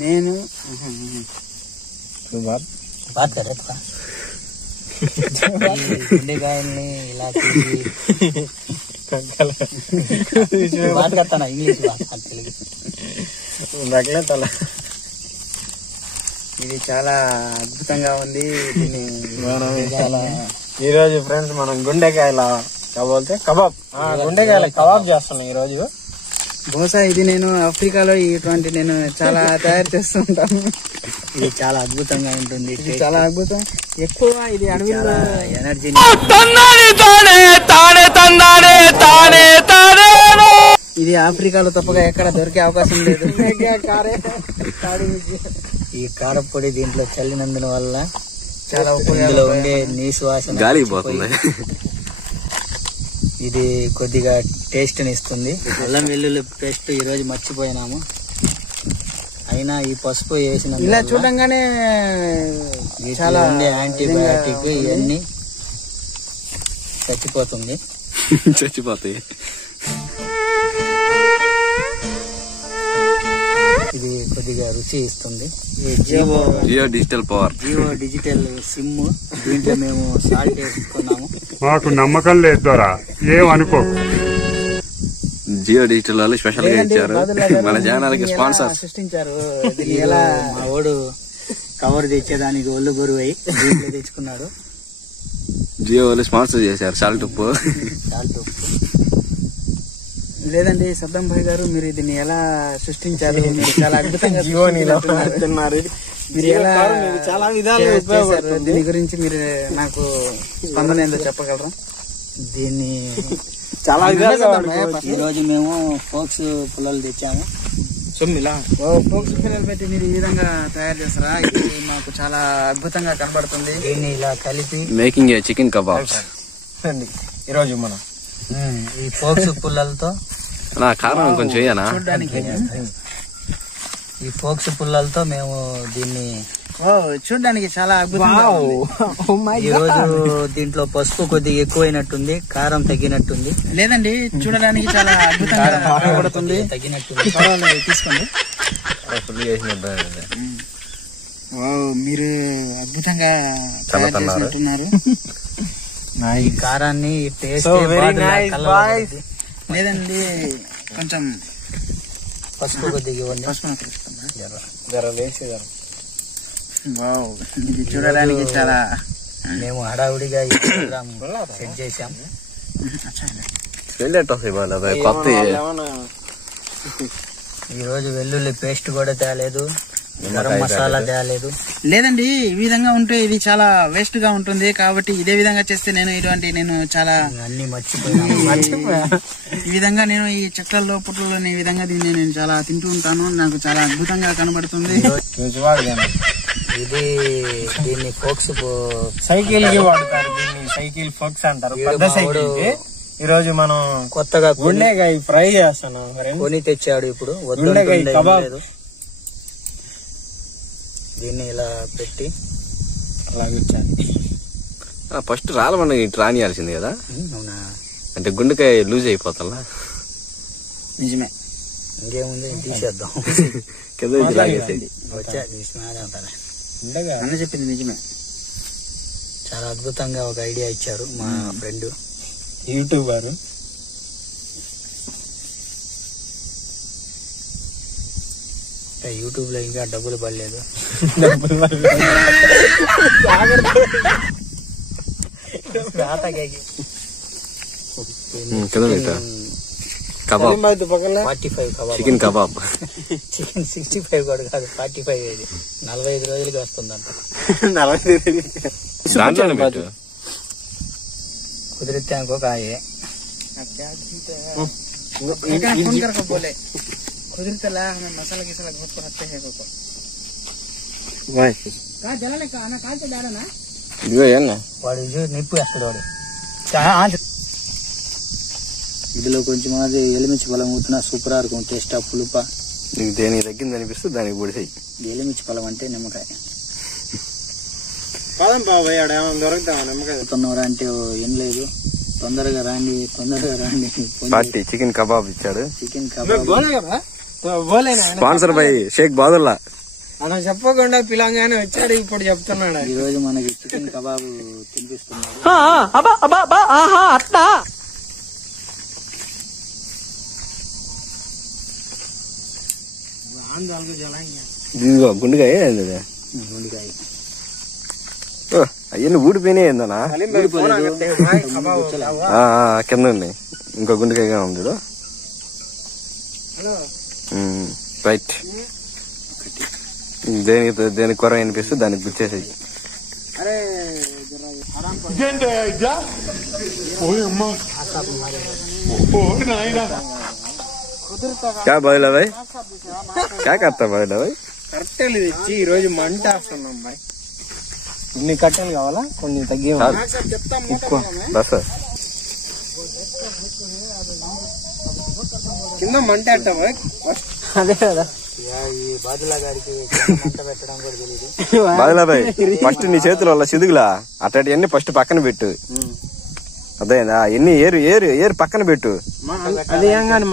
నేను बात कर रहे थे गुंडेकायल्नी ఇలా बात करता ना इंग्लिश बात తెలుగు ఇది చాలా అద్భుతంగా ఉంది. ఈ రోజు ఫ్రెండ్స్ మనం గుండెకాయల కబాబ్ గుండెకాయల కబాబ్ చేస్తున్నాం ఈ రోజు. బహుశా ఇది నేను ఆఫ్రికాలో ఇటువంటి నేను చాలా తయారు చేస్తూ ఉంటాను. ఇది చాలా అద్భుతంగా ఉంటుంది. చాలా అద్భుతం. ఎక్కువ ఇది అడవిలో ఎనర్జీ. ఇది ఆఫ్రికాలో తప్పగా ఎక్కడ దొరికే అవకాశం లేదు. ఈ కారపొడి దీంట్లో చల్లినందున వల్ల చాలా ఇందులో ఉండే నీసు వాసన గాలి పోతుంది. ఇది కొద్దిగా టేస్ట్ ని ఇస్తుంది. అల్లం వెల్లుల్లి పేస్ట్ ఈ రోజు మర్చిపోయినాము. అయినా ఈ పసుపు వేసిన ఇలా చూడంగానే చాలా యాంటీబయాటిక్ ఇవన్నీ చచ్చిపోతాయి. ఇది కొద్దిగా రుచి ఇస్తుంది. Jio digital power, Jio digital sim. దీంట్లో మేము సాల్ట్ వేసుకున్నాము. మాకు నమ్మకం లేదు ద్వారా ఏమనుకో. జియో డిజిటల్ వాళ్ళు స్పెషల్ గా ఇచ్చారు మన ఛానల్ కి స్పాన్సర్ సృష్టించారు. మా వాడు కవర్ తెచ్చేదానికి ఒళ్ళు బరువు అయి దీంట్లో తెచ్చుకున్నాడు. జియో వాళ్ళు స్పాన్సర్ చేశారు సాల్ట్ ఉప్పు. లేదండి సద్దం భాయ్ గారు, మీరు దీన్ని ఎలా సృష్టించారు? మీరు చాలా అద్భుతంగా మీరు ఎలా చాలా విధాలు దీని గురించి మీరు నాకు స్పందన ఏందో చెప్పగలరా? దీన్ని చాలా ఈ రోజు మేము ఫోక్స్ పుల్లలు తెచ్చాము. ఫోక్స్ పిల్లలు పెట్టి మీరు ఈ విధంగా తయారు చేస్తారా? ఇది మాకు చాలా అద్భుతంగా కనబడుతుంది. దీన్ని ఇలా కలిపి మేకింగ్ చికెన్ కబాబ్స్ ఈ రోజు మనం ఈ ఫోక్స్ పుల్లలతో కారం కొంచెం వేయనా? ఈ ఫోక్స్ పుల్లలతో మేము దీన్ని చూడడానికి చాలా అద్భుతంగా ఉంది. ఈ రోజు దీంట్లో పసుపు కొద్దిగా ఎక్కువైనట్టుంది, కారం తగ్గినట్టుంది. లేదండి చూడడానికి చాలా అద్భుతంగా కనబడుతుంది. తగ్గినట్టుంది. తీసుకోండి. మీరు అద్భుతంగా తయారు చేసినట్టున్నారు. ఈ కారాన్ని టేస్ట్ లేదండి కొంచెం పసుపు కొద్దిగా ఇవ్వండి. పసుపు వావ్, ఇది చూడడానికి చాలా మేము హడావుడిగా ఈ ప్రోగ్రామ్ సెట్ చేసాం. కొత్త ఈ రోజు వెల్లుల్లి పేస్ట్ కూడా తేలేదు, గరం మసాలా తేలేదు. లేదండి. ఈ విధంగా ఉంటే ఇది చాలా వేస్ట్ గా ఉంటుంది, కాబట్టి ఇదే విధంగా చేస్తే నేను చాలా అన్ని మర్చిపోయినా. ఈ విధంగా నేను ఈ చెట్లలో పుట్లలో ఈ విధంగా దీన్ని నేను చాలా తింటూ ఉంటాను. నాకు చాలా అద్భుతంగా కనబడుతుంది. ఇది దీన్ని ఫోక్స్ సైకిల్ కి వాడతారు, దీన్ని సైకిల్ ఫోక్స్ అంటారు. పెద్ద సైకిల్ ఈ రోజు మనం కొత్తగా గుండెకాయ ఫ్రై చేస్తాను, కొని తెచ్చాడు. ఇప్పుడు గుండెకాయ కబాబ్. దీన్ని ఇలా పెట్టి ఫస్ట్ రాలమన్న ఇటు రానియాల్సింది కదా. అవునా? అంటే గుండెకాయ లూజ్ అయిపోతా. నిజమే. ఇంకేముంది, తీసేద్దాం. కింద లాగేసేది. వచ్చా అన్న చెప్పింది నిజమే. చాలా అద్భుతంగా ఒక ఐడియా ఇచ్చారు మా ఫ్రెండ్ యూట్యూబర్. యూట్యూబ్ లో ఇంకా డబ్బులు పడలేదు. Kebab 45 kebab, chicken kebab. Chicken 65 కూడా కాదు, 45. ఇది 45 రోజులకి వస్తుందంట. దాంట్లోనే పెట్టు. కుదిరితే అనుకో కాయే కుదిరితేలా మసాలా గిసాలా घोट रखते हैं को का जला ले का ना का के डाला ना ఇదిగో ఏనా వాడు నిప్పు వేస్తాడు వాడు. ఇందులో కొంచెం అది ఎలిమిచ్చి పొలం ఊతున్నా సూపర్ ఆడుకుని టేస్ట్ ఆ పులుప. నీకు దేనికి తగ్గింది అనిపిస్తుంది దానికి పొడిసాయి. ఎలిమిచ్చి పొలం అంటే నిమ్మకాయ. పదం బాబాయ్ ఆడ ఏమైనా దొరుకుతావా నిమ్మకాయ? తొందరగా అంటే ఏం లేదు, తొందరగా రాండి. పార్టీ చికెన్ కబాబ్ ఇచ్చాడు. Chicken kebab sponsor by Sheikh Badulla. అలా చెప్పకుండా పిలంగానే వచ్చాడు, ఇప్పుడు చెప్తున్నాడు. ఈ రోజు మనకి చికెన్ కబాబ్ తినిపిస్తున్నాడు. ఇదిగో గుండెకాయ గుండెకాయ అవన్నీ ఊడిపోయినాయి ఏందనా? కింద ఉన్నాయి. ఇంకో గుండెకాయగా ఉంది. రైట్. దేనికి కూర అనిపిస్తే దానికి గుర్చేసాయి. क्या బాయిలా భాయ్? क्या करता బాయిలా భాయ్? కట్టెలు తెచ్చి ఈ రోజు మంట వేస్తున్నాం బాయ్. ఇన్ని కట్టెలు కావాలా? కొన్ని తగ్గి బస్ కింద మంట అట్టా బాయ్. అదే కదా ఈ బాదులా గారికి మంట పెట్టడం కూడా తెలియదు. బాయిలా భాయ్ ఫస్ట్ నీ చేతుల వల్ల సిదుగులా అట్లాంటివన్నీ ఫస్ట్ పక్కన పెట్టు. అదేనా ఎన్ని ఏరు ఏరు ఏరు పక్కన పెట్టు. అది ఏం కానీ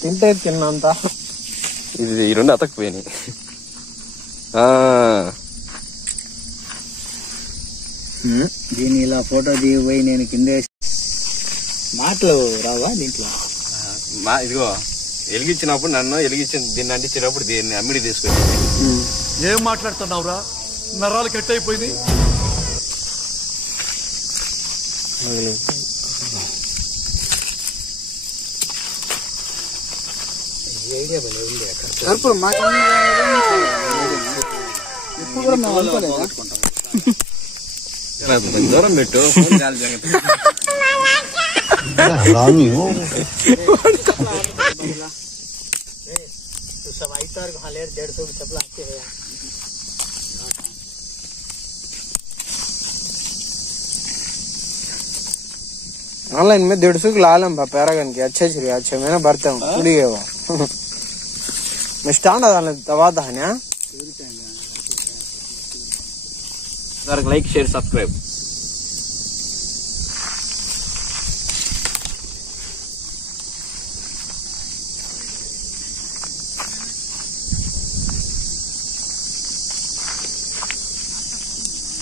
తింటే తిన్నంత ఇది ఈ రెండు అతకపోయినాయి. దీన్ని ఇలా ఫోటో దిగిపోయి నేను కింద మాటలు రావా దీంట్లో? ఇదిగో వెలిగించినప్పుడు నన్ను దీన్ని అంటించినప్పుడు దీన్ని అమ్మిడి తీసుకొచ్చి ఏం మాట్లాడుతున్నావురా? నరాలు కట్ అయిపోయింది. ఐడియా భలే ఉంది. కర్పూరం మాకు ఇప్పుడు కూడా మేము అనుకోలేదా? దూరం పెట్టు. सब आइतार को हालेर 150 की चपला आते हैं। ऑनलाइन में 150 की लालम पैरागन के अच्छे छुरी अच्छे मैं ना भरता हूँ पूरी है वो मैं स्टैंड आने दवा था ना like share subscribe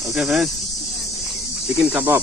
Okay friends, chicken kebab.